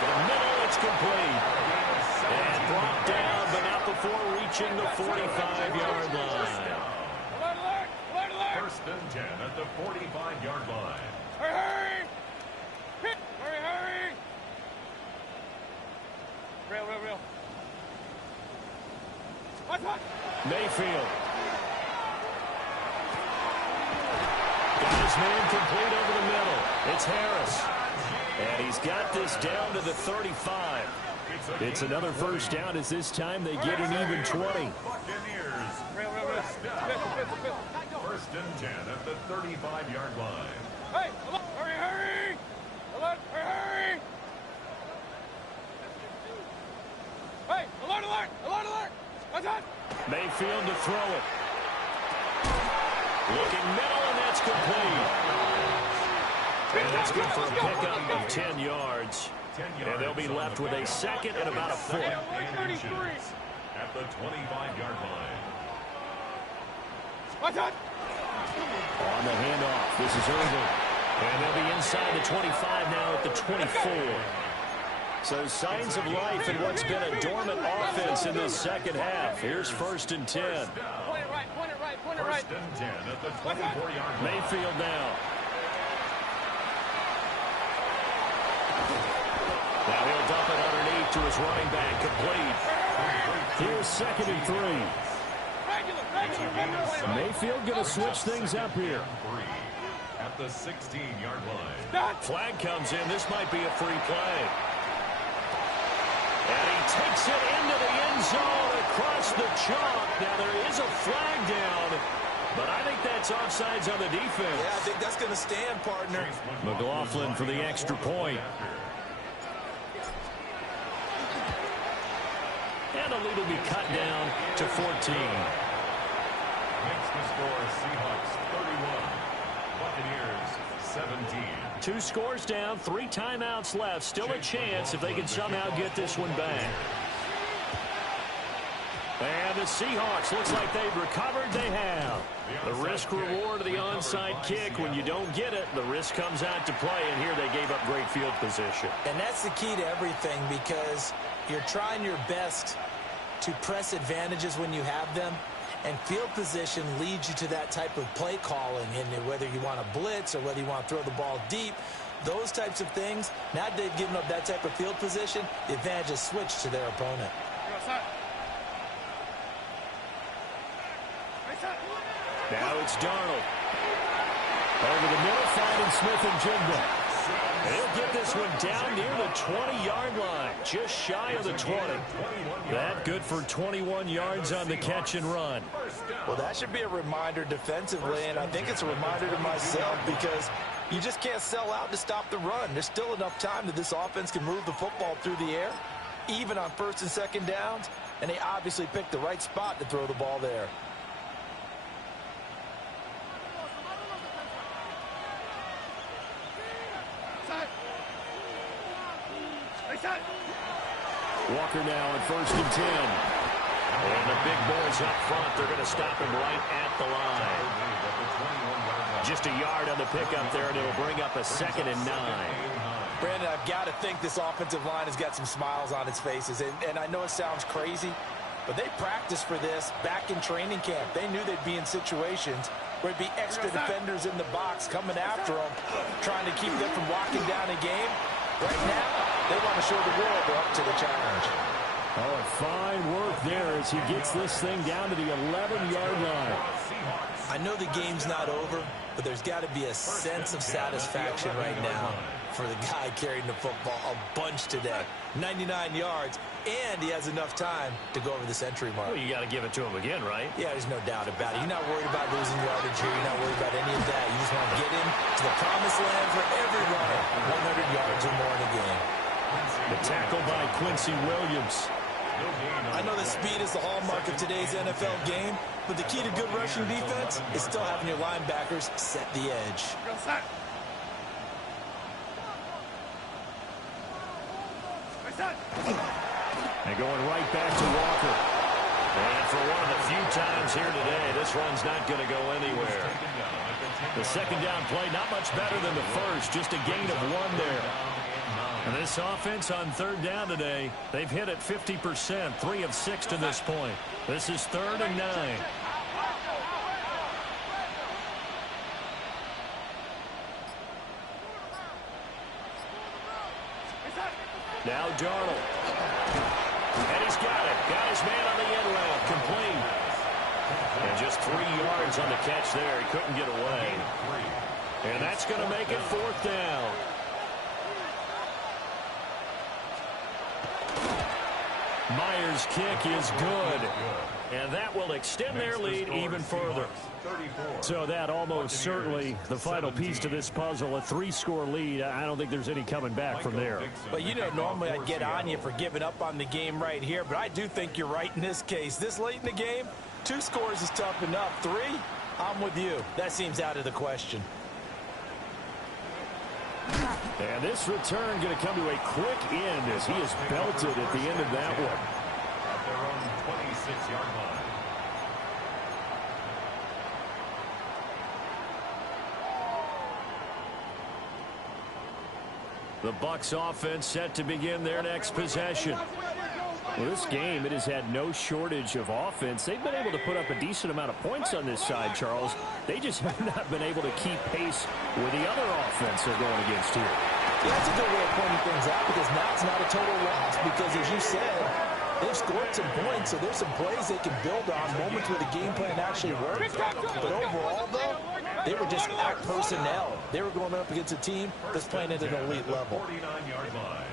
the middle, it's complete. And brought down, but not before reaching the 45-yard line. Alert, alert, alert, alert. 1st and 10 at the 45-yard line. Hurry, hurry. Hurry, hurry. Real. What? Mayfield. Got his man complete over the middle. It's Harris. And he's got this down to the 35. It's another 1st down as this time they get an even 20. Buccaneers. Real. 1st and 10 at the 35-yard line. Hey, alert, hurry. Alert, hurry. Hey, alert. What's that? Mayfield to throw it. Looking middle, and that's complete. And that's good for a pickup of 10 yards. 10 yards. And they'll be left with a 2nd and about a foot. And inches at the 25-yard line. What's that? On the handoff, this is Irvin. And they'll be inside the 25 now at the 24. So signs of life in what's been a dormant offense in this second half. Here's 1st and 10. Point it right. 1st and 10 at the 24-yard line. Mayfield now. Now he'll dump it underneath to his running back, complete. Here's 2nd and 3. Regular. Mayfield going to switch things up here. At the 16-yard line. Flag comes in. This might be a free play. And he takes it into the end zone across the chalk. Now there is a flag down, but I think that's offsides on the defense. Yeah, I think that's going to stand, partner. McLaughlin for the extra point. And the lead will be cut down to 14. Makes the score Seahawks 31, Buccaneers 17. 2 scores down, 3 timeouts left. Still a chance if they can somehow get this one back. And the Seahawks, looks like they've recovered. They have. The risk reward of the onside kick. When you don't get it, the risk comes out to play. And here they gave up great field position. And that's the key to everything, because you're trying your best to press advantages when you have them. And field position leads you to that type of play calling, and whether you want to blitz or whether you want to throw the ball deep, those types of things. Now they've given up that type of field position, the advantage is switched to their opponent. Now it's Darnold. Over the middle, finding Smith and Jigba. He'll get this this one down near the 20-yard line, just shy of the 20. That good for 21 yards on the catch and run. Well, that should be a reminder defensively, and I think it's a reminder to myself because you just can't sell out to stop the run. There's still enough time that this offense can move the football through the air, even on first and second downs, and they obviously picked the right spot to throw the ball there. Walker now on 1st and 10. And the big boys up front, they're going to stop him right at the line. Just a yard on the pickup there, and it'll bring up a 2nd and 9. Brandon, I've got to think this offensive line has got some smiles on its faces. And I know it sounds crazy, but they practiced for this back in training camp. They knew they'd be in situations where it'd be extra defenders in the box coming after them, trying to keep them from locking down a game. Right now, they want to show the world they're up to the challenge. Oh, fine work there as he gets this thing down to the 11-yard line. I know the game's not over, but there's got to be a sense of satisfaction right now for the guy carrying the football a bunch today. 99 yards, and he has enough time to go over the century mark. Well, you got to give it to him again, right? Yeah, there's no doubt about it. You're not worried about losing yardage here. You're not worried about any of that. You just want to get him to the promised land for every runner. 100 yards or more in a game. The tackle by Quincy Williams. I know that speed is the hallmark of today's NFL game, but the key to good rushing defense is still having your linebackers set the edge. And going right back to Walker. And for one of the few times here today, this run's not going to go anywhere. The second down play, not much better than the first, just a gain of 1 there. And this offense on 3rd down today, they've hit it 50%, 3 of 6 to this point. This is 3rd and 9. Now Darnold. And he's got it. Got his man on the end route. Complete. And just 3 yards on the catch there. He couldn't get away. And that's going to make it 4th down. Myers' kick is good. And that will extend their lead even further. So that almost certainly the final piece to this puzzle, a 3-score lead. I don't think there's any coming back from there. But you know, normally I'd get on you for giving up on the game right here, but I do think you're right in this case. This late in the game, 2 scores is tough enough. 3, I'm with you. That seems out of the question. And this return going to come to a quick end as he is belted at the end of that one. At their own 26-yard line. The Bucs offense set to begin their next possession. Well, this game, it has had no shortage of offense. They've been able to put up a decent amount of points on this side, Charles. They just have not been able to keep pace with the other offense they're going against here. Yeah, that's a good way of pointing things out because now it's not a total loss because, as you said, they've scored some points, so there's some plays they can build on, moments where the game plan actually works. But overall, though, they were just out personnel. They were going up against a team that's playing at an elite level. 49-yard line.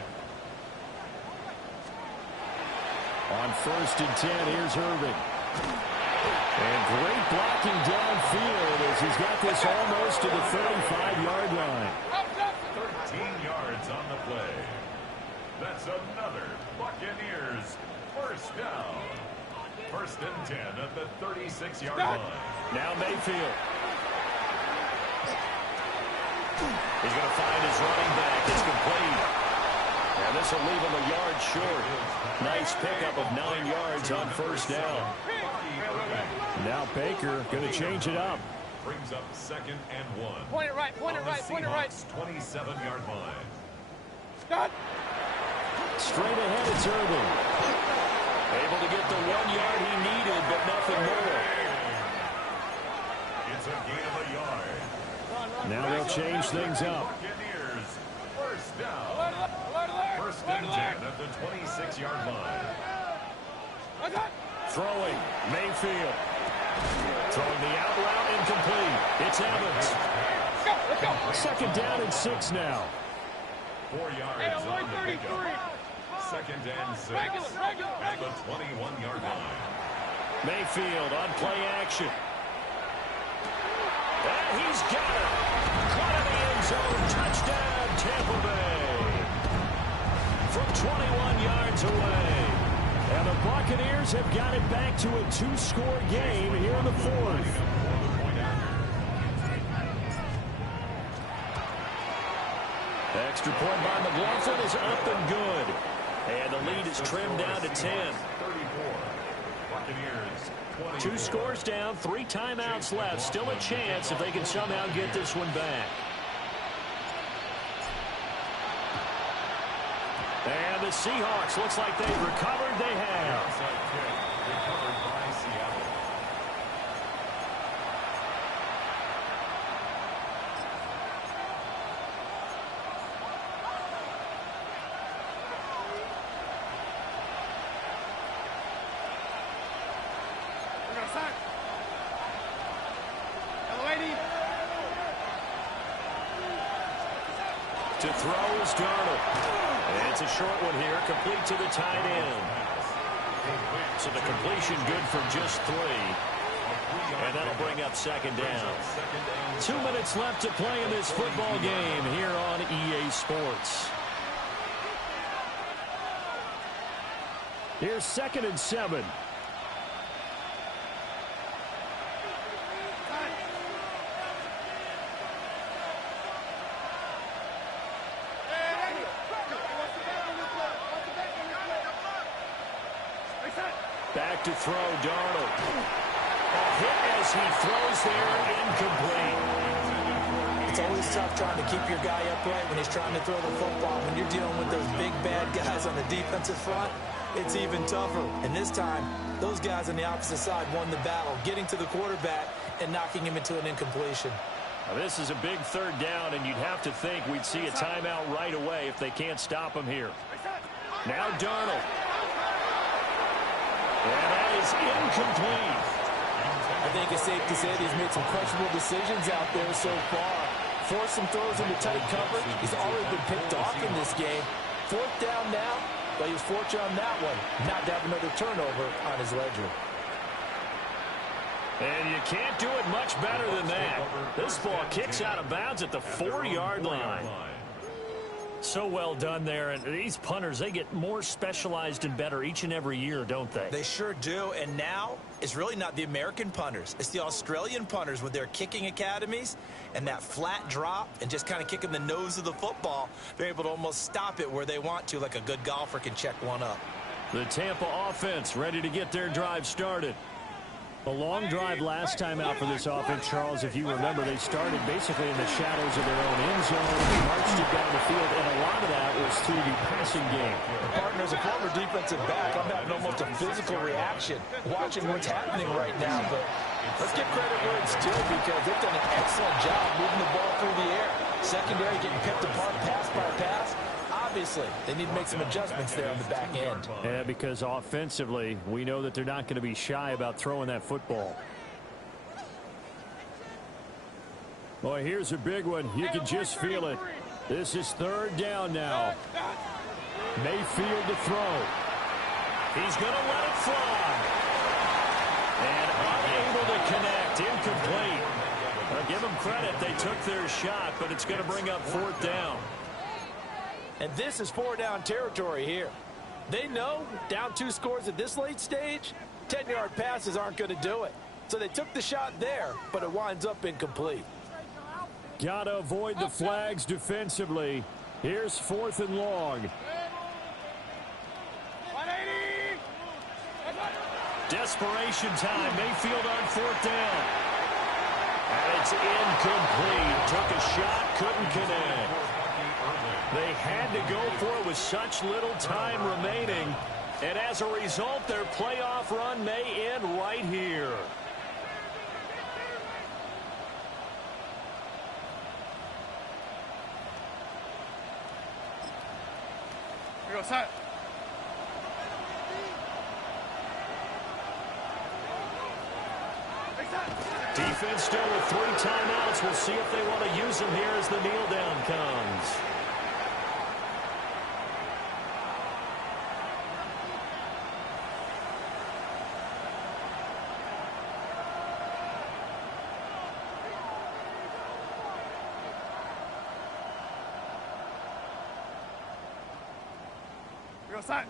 On 1st and 10, here's Irving. And great blocking downfield as he's got this almost to the 35-yard line. 13 yards on the play. That's another Buccaneers first down. 1st and 10 at the 36-yard line. Now Mayfield. He's going to find his running back. It's complete. And this will leave him a yard short. Nice pickup of 9 yards on 1st down. Now Baker going to change it up. Brings up 2nd and 1. Point it right, point it right, point it right. 27-yard line. Start. Straight ahead, it's Irving. Able to get the 1 yard he needed, but nothing more. It's a gain of a yard. Now they'll change things up. Buccaneers first down. 1st and 10 at the 26-yard line. Throwing, Mayfield. Throwing the out route, incomplete. It's Evans. 2nd down and 6 now. 4 yards on the pickup. 2nd and 6 at the 21-yard line. Mayfield on play action. And he's got it. Caught in the end zone. Touchdown, Tampa Bay. From 21 yards away. And the Buccaneers have got it back to a 2-score game here in the 4th. Extra point by McLaughlin is up and good. And the lead is trimmed down to 10. 34. Buccaneers 2 scores down, 3 timeouts left. Still a chance if they can somehow get this one back. And the Seahawks, looks like they've recovered. They have. recovered by Seattle. To throw is Darnold. And it's a short one here, complete to the tight end. So the completion good for just 3. And that'll bring up 2nd down. 2 minutes left to play in this football game here on EA Sports. Here's 2nd and 7. Back to throw, Darnold. A hit as he throws there, incomplete. It's always tough trying to keep your guy upright when he's trying to throw the football. When you're dealing with those big, bad guys on the defensive front, it's even tougher. And this time, those guys on the opposite side won the battle, getting to the quarterback and knocking him into an incompletion. Now, this is a big 3rd down, and you'd have to think we'd see a timeout right away if they can't stop him here. Now Darnold. And that is incomplete. I think it's safe to say that he's made some questionable decisions out there so far. Forced some throws into tight coverage. He's already been picked off in this game. 4th down now, but he was fortunate on that one not to have another turnover on his ledger. And you can't do it much better than that. This ball kicks out of bounds at the 4-yard line. So well done there. And these punters, they get more specialized and better each and every year, don't they? They sure do. And now it's really not the American punters. It's the Australian punters with their kicking academies and that flat drop and just kind of kicking the nose of the football. They're able to almost stop it where they want to, like a good golfer can check one up. The Tampa offense ready to get their drive started. A long drive last time out for this offense, Charles. If you remember, they started basically in the shadows of their own end zone and marched it down the field, and a lot of that was through the passing game. Partner, as a former defensive back, I'm having almost a physical reaction watching what's happening right now. But let's give credit where it's due because they've done an excellent job moving the ball through the air. Secondary getting picked apart pass by pass. Obviously, they need to make some adjustments there on the back end. Yeah, because offensively, we know that they're not going to be shy about throwing that football. Boy, here's a big one. You can just feel it. This is 3rd down now. Mayfield to throw. He's going to let it fly. And unable to connect. Incomplete. I'll give them credit. They took their shot, but it's going to bring up 4th down. And this is 4-down territory here. They know down 2 scores at this late stage, 10-yard passes aren't going to do it. So they took the shot there, but it winds up incomplete. Got to avoid the flags defensively. Here's 4th and long. Desperation time. Mayfield on 4th down. And it's incomplete. Took a shot, couldn't connect. They had to go for it with such little time remaining. And as a result, their playoff run may end right here. Here goes set. Defense still with 3 timeouts. We'll see if they want to use them here as the kneel down comes. go side.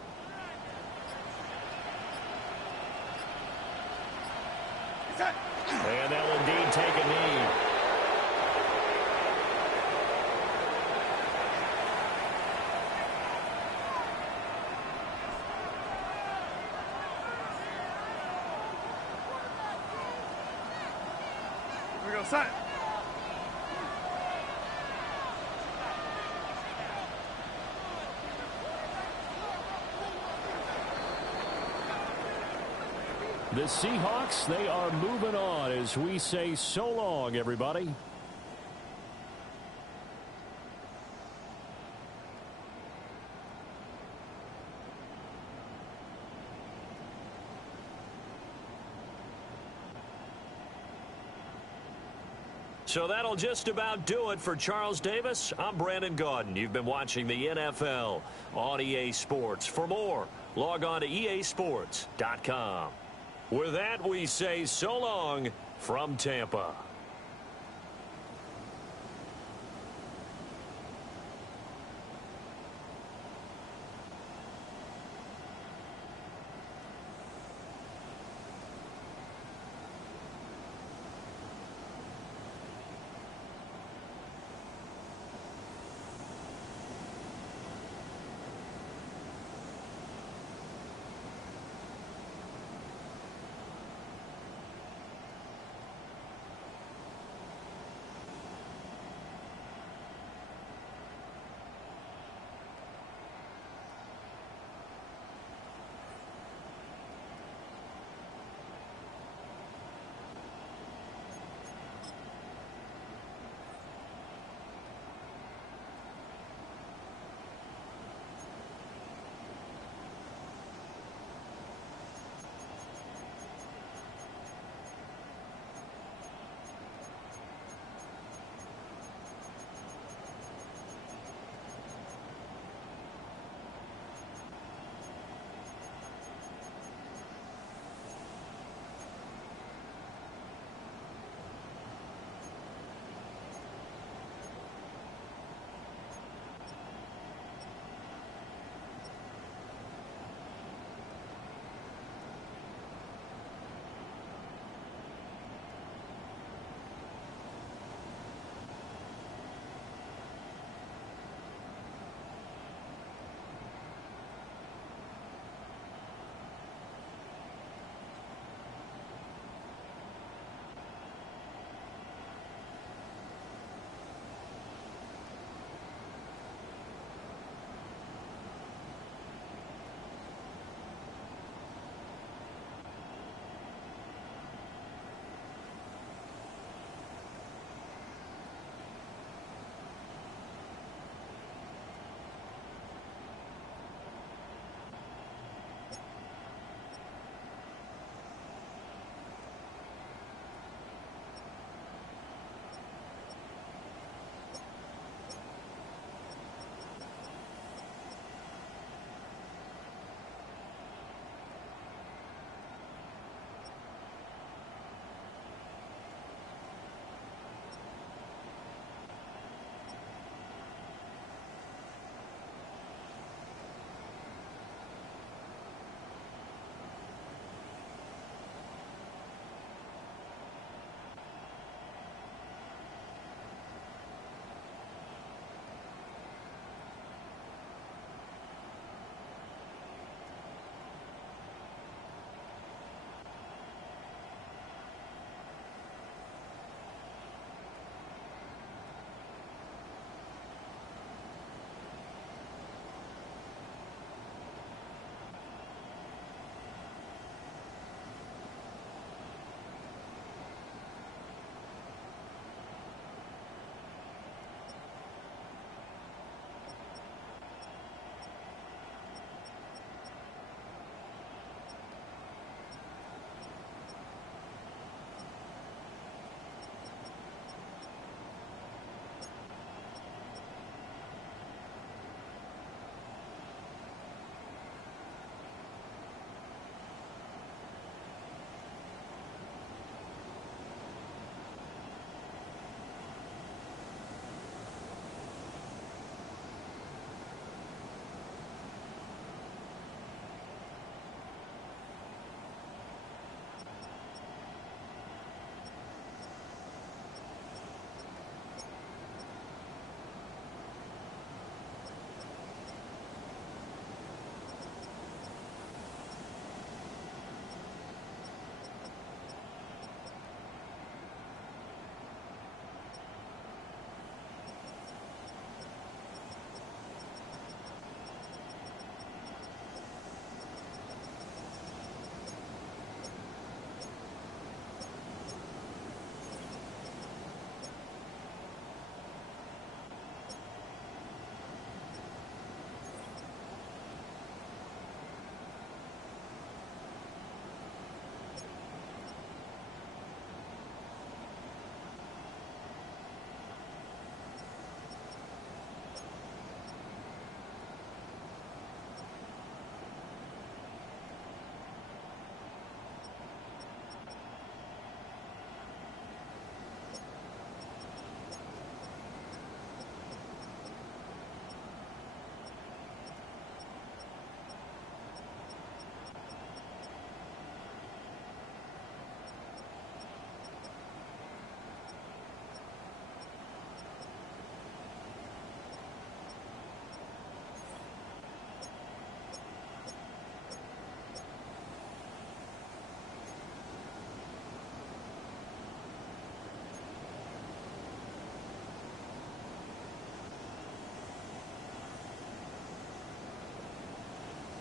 And they'll indeed take a knee. We go side. The Seahawks, they are moving on as we say so long, everybody. So that'll just about do it for Charles Davis. I'm Brandon Gaudin. You've been watching the NFL on EA Sports. For more, log on to easports.com. With that, we say so long from Tampa.